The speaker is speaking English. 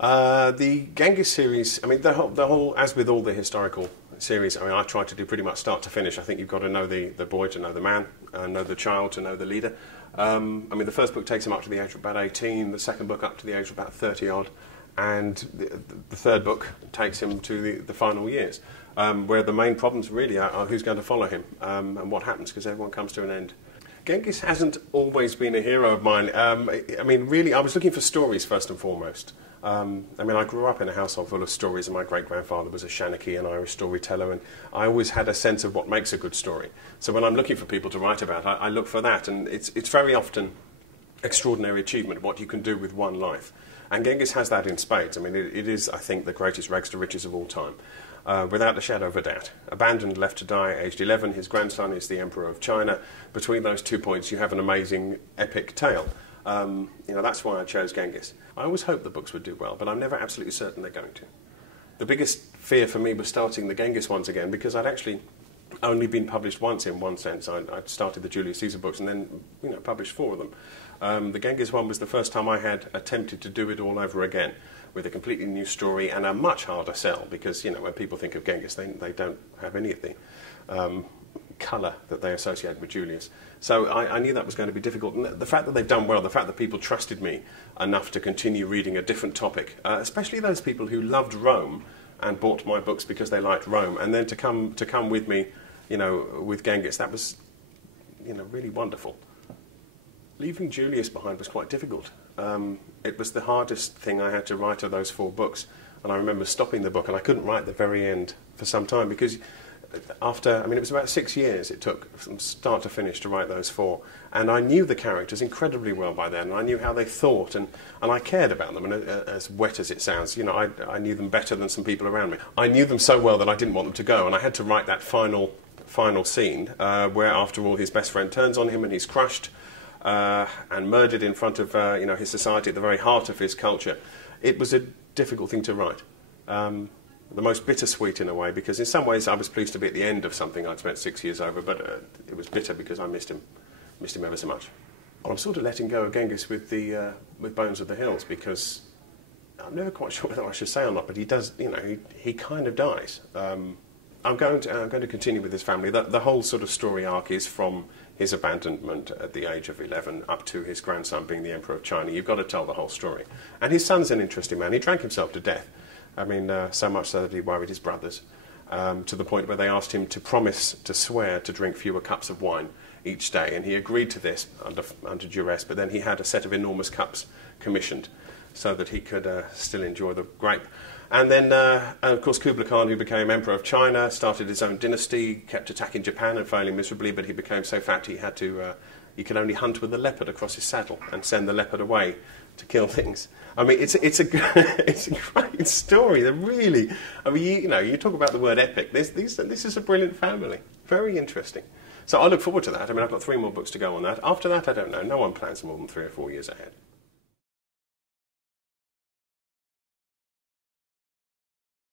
The Genghis series, I mean, the whole, as with all the historical series, I mean, I try to do pretty much start to finish. I think you've got to know the boy to know the man, know the child to know the leader. I mean, the first book takes him up to the age of about 18, the second book up to the age of about 30 odd, and the third book takes him to the final years, where the main problems really are who's going to follow him and what happens, because everyone comes to an end. Genghis hasn't always been a hero of mine. I mean, really, I was looking for stories first and foremost. I mean, I grew up in a household full of stories, and my great-grandfather was a Shanachie, an Irish storyteller, and I always had a sense of what makes a good story. So when I'm looking for people to write about, I look for that, and it's very often extraordinary achievement, what you can do with one life. And Genghis has that in spades. I mean, it is, I think, the greatest rags to riches of all time. Without a shadow of a doubt. Abandoned, left to die, aged 11, his grandson is the Emperor of China. Between those 2 points, you have an amazing epic tale. You know, that's why I chose Genghis. I always hope the books would do well, but I'm never absolutely certain they're going to. The biggest fear for me was starting the Genghis ones again, because I'd actually only been published once in one sense. I'd started the Julius Caesar books and then, you know, published 4 of them. The Genghis one was the first time I had attempted to do it all over again, with a completely new story and a much harder sell, because, you know, when people think of Genghis, they don't have any of the colour that they associate with Julius. So I knew that was going to be difficult. And the fact that they've done well, the fact that people trusted me enough to continue reading a different topic, especially those people who loved Rome and bought my books because they liked Rome, and then to come with me, you know, with Genghis, that was, you know, really wonderful. Leaving Julius behind was quite difficult. It was the hardest thing I had to write of those 4 books, and I remember stopping the book, and I couldn't write the very end for some time, because after, I mean, it was about 6 years it took from start to finish to write those 4, and I knew the characters incredibly well by then, and I knew how they thought, and I cared about them, and as wet as it sounds, you know, I knew them better than some people around me. I knew them so well that I didn't want them to go, and I had to write that final scene, where after all his best friend turns on him and he's crushed, and murdered in front of you know, his society at the very heart of his culture. It was a difficult thing to write. The most bittersweet in a way, because in some ways I was pleased to be at the end of something I'd spent 6 years over, but it was bitter because I missed him ever so much. Well, I'm sort of letting go of Genghis with Bones of the Hills, because I'm never quite sure whether I should say or not, but he does, you know, he kind of dies. I'm going to continue with his family. The whole sort of story arc is from his abandonment at the age of 11 up to his grandson being the Emperor of China. You've got to tell the whole story. And his son's an interesting man. He drank himself to death. I mean, so much so that he worried his brothers, to the point where they asked him to promise to swear to drink fewer cups of wine each day. And he agreed to this under duress, but then he had a set of enormous cups commissioned so that he could still enjoy the grape. And then, of course, Kublai Khan, who became Emperor of China, started his own dynasty, kept attacking Japan and failing miserably, but he became so fat he had to, he could only hunt with a leopard across his saddle and send the leopard away to kill things. I mean, it's a it's a great story. They're really, I mean, you know, you talk about the word epic. This is a brilliant family. Very interesting. So I look forward to that. I mean, I've got 3 more books to go on that. After that, I don't know. No one plans more than 3 or 4 years ahead.